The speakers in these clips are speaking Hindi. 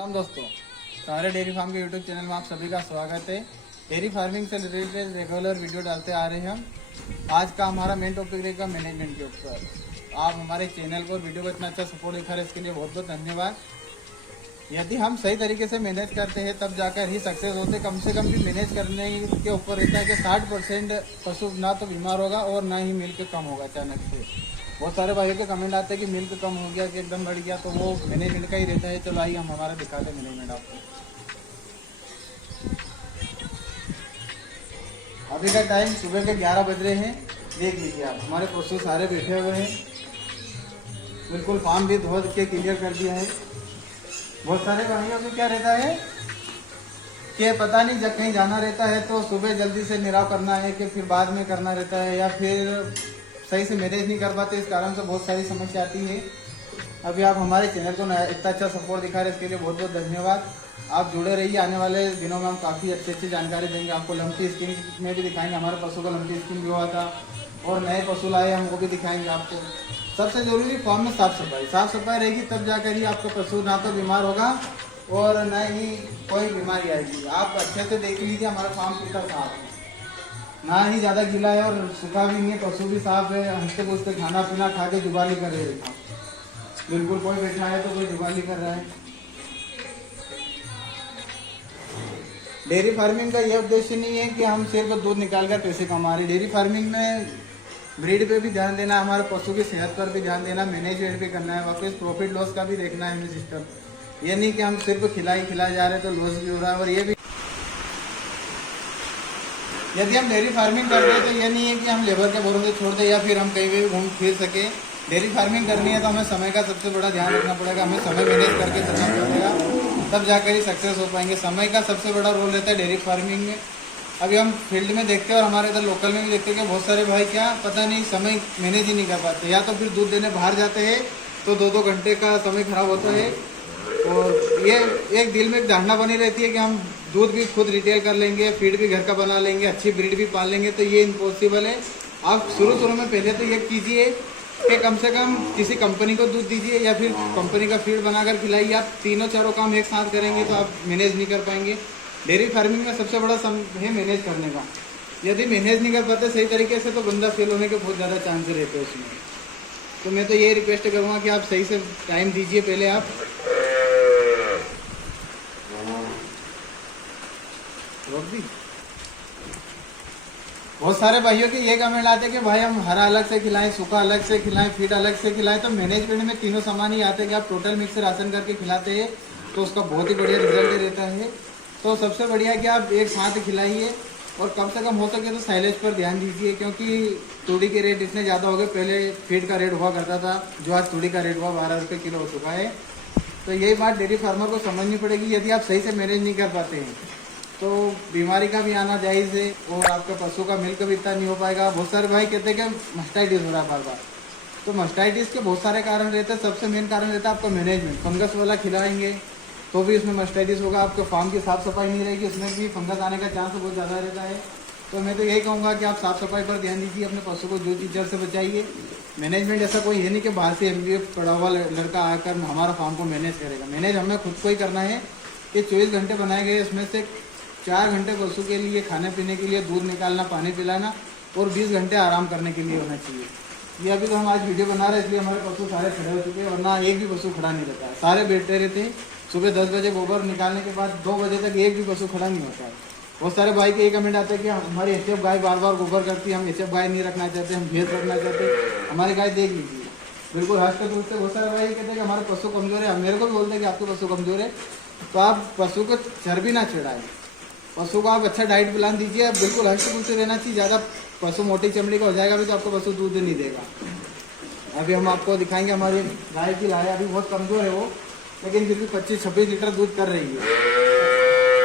राम दोस्तों, सारे डेयरी फार्म के यूट्यूब चैनल में आप सभी का स्वागत है। डेयरी फार्मिंग से रिलेटेड रेगुलर वीडियो डालते आ रहे हैं हम। आज का हमारा मेन टॉपिक रहेगा मैनेजमेंट के ऊपर। आप हमारे चैनल को वीडियो को इतना अच्छा सपोर्ट दिखा रहे हैं, इसके लिए बहुत बहुत धन्यवाद। यदि हम सही तरीके से मैनेज करते हैं तब जाकर ही सक्सेस होते। कम से कम भी मैनेज करने के ऊपर रहता है कि 60% पशु ना तो बीमार होगा और ना ही मिल्क कम होगा अचानक से। बहुत सारे भाइयों के कमेंट आते हैं कि मिल्क कम हो गया कि एकदम बढ़ गया, तो वो मैनेजमेंट का ही रहता है। चलो आइए हम हमारा दिखाते हैं मैनेजमेंट आपको। अभी का टाइम सुबह के 11 बज रहे हैं। देख लीजिए आप, हमारे पशु सारे बैठे हुए हैं। बिल्कुल फार्म भी धो के क्लियर कर दिया है। बहुत सारे भाइयों को क्या रहता है कि पता नहीं, जब कहीं जाना रहता है तो सुबह जल्दी से निराव करना है कि फिर बाद में करना रहता है, या फिर सही से मैनेज नहीं कर पाते। इस कारण से बहुत सारी समस्या आती है। अभी आप हमारे चैनल को इतना अच्छा सपोर्ट दिखा रहे हैं, इसके लिए बहुत बहुत धन्यवाद। आप जुड़े रहिए। आने वाले दिनों में हम काफ़ी अच्छी जानकारी देंगे आपको। लंपी स्किन में भी दिखाएंगे, हमारे पशु का लंपी स्किन भी हुआ था, और नए पशु लाए हम वो भी दिखाएंगे आपको। सबसे जरूरी फार्म में साफ सफाई रहेगी, तब जाकर ही आपका पशु ना तो बीमार होगा और न ही कोई बीमारी आएगी। आप अच्छे से देख लीजिए, हमारा फार्म कितना साफ है, ना ही ज़्यादा गीला है और सूखा भी नहीं है। पशु भी साफ है, हंसते पूछते खाना पीना खा के जुगाली कर रहे हैं। बिल्कुल कोई बैठा है तो कोई जुगाली कर रहा है। डेयरी फार्मिंग का ये उद्देश्य नहीं है कि हम सिर्फ दूध निकाल कर पैसे कमा रहे। डेयरी फार्मिंग में ब्रीड पे भी ध्यान देना, हमारे पशु की सेहत पर भी ध्यान देना, मैनेजमेंट भी करना है, वापस प्रॉफिट लॉस का भी देखना है हमें सिस्टम। ये नहीं कि हम सिर्फ खिलाए जा रहे हैं तो लॉस भी हो रहा है। और ये भी यदि हम डेयरी फार्मिंग कर रहे हैं तो ये नहीं है कि हम लेबर के भरोसे छोड़ दें या फिर हम कहीं भी घूम फिर सके। डेयरी फार्मिंग करनी है तो हमें समय का सबसे बड़ा ध्यान रखना पड़ेगा। हमें समय मैनेज करके चलना पड़ेगा, तब जाकर ही सक्सेस हो पाएंगे। समय का सबसे बड़ा रोल रहता है डेयरी फार्मिंग में। अभी हम फील्ड में देखते हैं और हमारे इधर लोकल में भी देखते हैं कि बहुत सारे भाई क्या पता नहीं समय मैनेज ही नहीं कर पाते, या तो फिर दूध देने बाहर जाते हैं तो 2-2 घंटे का समय खराब होता है। और ये एक दिल में एक धारणा बनी रहती है कि हम दूध भी खुद रिटेल कर लेंगे, फीड भी घर का बना लेंगे, अच्छी ब्रीड भी पाल लेंगे, तो ये इम्पॉसिबल है। आप शुरू में पहले तो ये कीजिए कि कम से कम किसी कंपनी को दूध दीजिए या फिर कंपनी का फीड बनाकर खिलाइए। आप तीनों चारों काम एक साथ करेंगे तो आप मैनेज नहीं कर पाएंगे। डेयरी फार्मिंग में सबसे बड़ा है मैनेज करने का। यदि मैनेज नहीं कर पाते सही तरीके से तो बंदा फेल होने के बहुत ज़्यादा चांस रहते हैं उसमें। तो मैं तो ये रिक्वेस्ट करूँगा कि आप सही से टाइम दीजिए। पहले आप बहुत सारे भाइयों के ये कमेंट आते हैं कि भाई हम हरा अलग से खिलाएं, सूखा अलग से खिलाएं, फीड अलग से खिलाएं। तो मैनेजमेंट में तीनों सामान ही आते हैं कि आप टोटल मिक्स राशन करके खिलाते हैं तो उसका बहुत ही बढ़िया रिजल्ट रहता है। तो सबसे बढ़िया कि आप एक साथ खिलाइए और कम से कम हो सके तो साइलेज पर ध्यान दीजिए, क्योंकि तूड़ी के रेट इतने ज़्यादा हो गए। पहले फीड का रेट हुआ करता था, जो आज तूड़ी का रेट हुआ 12 रुपये किलो हो चुका है। तो यही बात डेयरी फार्मर को समझनी पड़ेगी। यदि आप सही से मैनेज नहीं कर पाते हैं तो बीमारी का भी आना जायज़ है और आपका पशु का मिल्क भी इतना नहीं हो पाएगा। बहुत सारे भाई कहते हैं कि मास्टाइटिस हो रहा है बार। तो मास्टाइटिस के बहुत सारे कारण रहते हैं। सबसे मेन कारण रहता है आपका मैनेजमेंट। फंगस वाला खिलाएंगे तो भी उसमें मास्टाइटिस होगा। आपके फार्म की साफ़ सफाई नहीं रहेगी, उसमें भी फंगस आने का चांस बहुत ज़्यादा रहता है। तो मैं तो यही कहूँगा कि आप साफ़ सफाई पर ध्यान दीजिए, अपने पशु को जो चीज़ से बचाइए। मैनेजमेंट ऐसा कोई है नहीं कि बाहर से MBA पढ़ा हुआ लड़का आकर हमारा फार्म को मैनेज करेगा। मैनेज हमें खुद को ही करना है। कि 24 घंटे बनाए गए, इसमें से 4 घंटे पशु के लिए खाने पीने के लिए, दूध निकालना, पानी पिलाना, और 20 घंटे आराम करने के लिए होना चाहिए। ये अभी तो हम आज वीडियो बना रहे हैं इसलिए हमारे पशु सारे खड़े हो चुके हैं, वरना एक भी पशु खड़ा नहीं रहता है। सारे बैठते रहते हैं। सुबह 10 बजे गोबर निकालने के बाद 2 बजे तक एक भी पशु खड़ा नहीं होता है। बहुत सारे भाई के ये कमेंट आते हैं कि हमारी HF गाय बार गोबर करती है, हम HF गाय नहीं रखना चाहते, हम भैंस रखना चाहते हैं। हमारी गाय देख लीजिए, बिल्कुल हंसते पूछते। बहुत सारे भाई कहते हैं कि हमारे पशु कमज़ोर है। मेरे को भी बोलते हैं कि आपके पशु कमज़ोर है, तो आप पशु को चर्बी ना चढ़ाएं। पशु को आप अच्छा डाइट प्लान दीजिए। आप बिल्कुल हंसते पूछते रहना चाहिए। ज़्यादा पशु मोटी चमड़ी का हो जाएगा भी तो आपको पशु दूध नहीं देगा। अभी हम आपको दिखाएंगे हमारी गाय की लाया। अभी बहुत कमज़ोर है वो, लेकिन फिर भी 25-26 लीटर दूध कर रही है।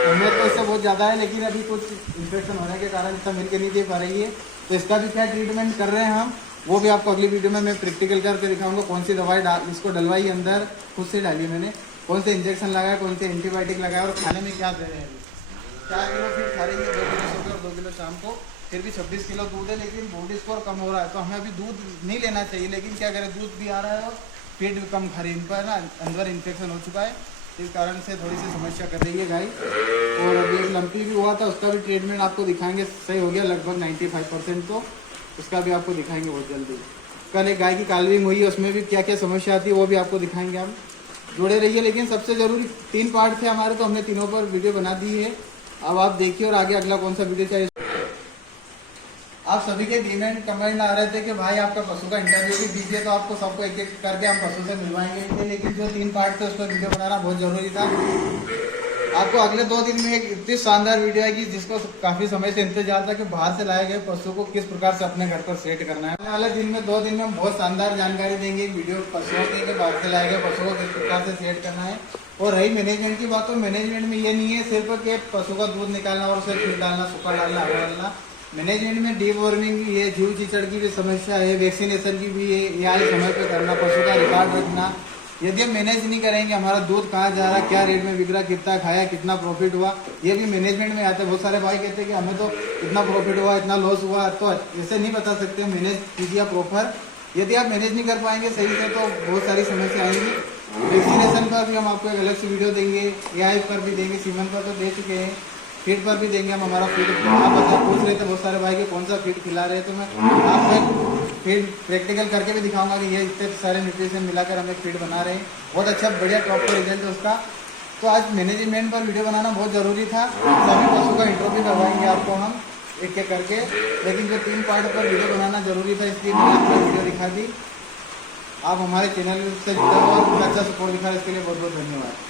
हमें तो इससे बहुत ज़्यादा है, लेकिन अभी कुछ इन्फेक्शन होने के कारण इतना मिल्क नहीं दे पा रही है। तो इसका भी क्या ट्रीटमेंट कर रहे हैं हम, वो भी आपको अगली वीडियो में मैं प्रैक्टिकल करके दिखाऊंगा। कौन सी दवाई इसको डलवाई अंदर, खुद से डाली मैंने, कौन से इंजेक्शन लगाया, कौन से एंटीबायोटिक लगाया, और खाने में क्या दे रहे हैं। 4 किलो फीड खा रही है, 2 किलो सुबह और 2 किलो शाम को। फिर भी 26 किलो दूध है, लेकिन बॉडी स्कोर कम हो रहा है। तो हमें अभी दूध नहीं लेना चाहिए, लेकिन क्या करें, दूध भी आ रहा है और फीड भी कम खा रही है। इनका ना अंदर इन्फेक्शन हो चुका है। इस कारण से थोड़ी सी समस्या कर रही है गाय। और अभी एक लंपी भी हुआ था, उसका भी ट्रीटमेंट आपको दिखाएंगे, सही हो गया लगभग 95%, तो उसका भी आपको दिखाएंगे बहुत जल्दी। कल एक गाय की कालविंग हुई है, उसमें भी क्या क्या समस्या आती है वो भी आपको दिखाएंगे। हम जुड़े रहिए। लेकिन सबसे जरूरी 3 पार्ट थे हमारे, तो हमने तीनों पर वीडियो बना दी है। अब आप देखिए और आगे अगला कौन सा वीडियो चाहिए। आप सभी के कमेंट आ रहे थे कि भाई आपका पशु का इंटरव्यू भी दीजिए, तो आपको सबको एक एक करके हम पशु से मिलवाएंगे। लेकिन जो 3 पार्ट थे उस पर वीडियो बनाना बहुत जरूरी था। आपको अगले 2 दिन में एक इतनी शानदार वीडियो आएगी जिसको काफी समय से इंतजार था कि बाहर से लाए गए पशु को किस प्रकार से अपने घर पर सेट करना है। आने वाले दिन में 2 दिन में हम बहुत शानदार जानकारी देंगे एक वीडियो पशुओं की, बाहर से लाए गए पशुओं को किस प्रकार से सेट करना है। और रही मैनेजमेंट की बात, तो मैनेजमेंट में ये नहीं है सिर्फ कि पशु का दूध निकालना और उसे फीड डालना, सूखा डालना, हरा डालना। मैनेजमेंट में डीवॉर्मिंग भी है, जीव चिचड़ की भी समस्या है, वैक्सीनेशन की भी है, यहाँ समय पे करना, पशु का रिकॉर्ड रखना। यदि हम मैनेज नहीं करेंगे हमारा दूध कहाँ जा रहा, क्या रेट में बिक रहा, कितना खाया, कितना प्रॉफिट हुआ, ये भी मैनेजमेंट में आता है। बहुत सारे भाई कहते हैं कि हमें तो इतना प्रॉफिट हुआ, इतना लॉस हुआ, तो ऐसे नहीं बता सकते। मैनेज कीजिए प्रॉपर। यदि आप मैनेज नहीं कर पाएंगे सही से तो बहुत सारी समस्या आएंगी। वैक्सीनेशन पर भी हम आपको एक अलग से वीडियो देंगे, AI पर भी देंगे, सीमन पर तो दे चुके हैं, फीड पर भी देंगे हम हमारा फीड। आप बता पूछ रहे थे बहुत सारे भाई कि कौन सा फीड खिला रहे हैं, तो मैं आपको फीड प्रैक्टिकल करके भी दिखाऊंगा कि ये इतने सारे न्यूट्रिशन मिलाकर हम एक फीड बना रहे हैं। बहुत अच्छा बढ़िया टॉप का रिजल्ट है उसका। तो आज मैनेजमेंट पर वीडियो बनाना बहुत ज़रूरी था। सभी पशु का इंटरव्यू करवाएंगे आपको हम एक एक करके। लेकिन जो 3 पार्ट पर वीडियो बनाना जरूरी था, इसलिए मैंने आपको वीडियो दिखा दी। आप हमारे चैनल से जुड़े हो और अच्छा सपोर्ट दिखा, इसके लिए बहुत बहुत धन्यवाद।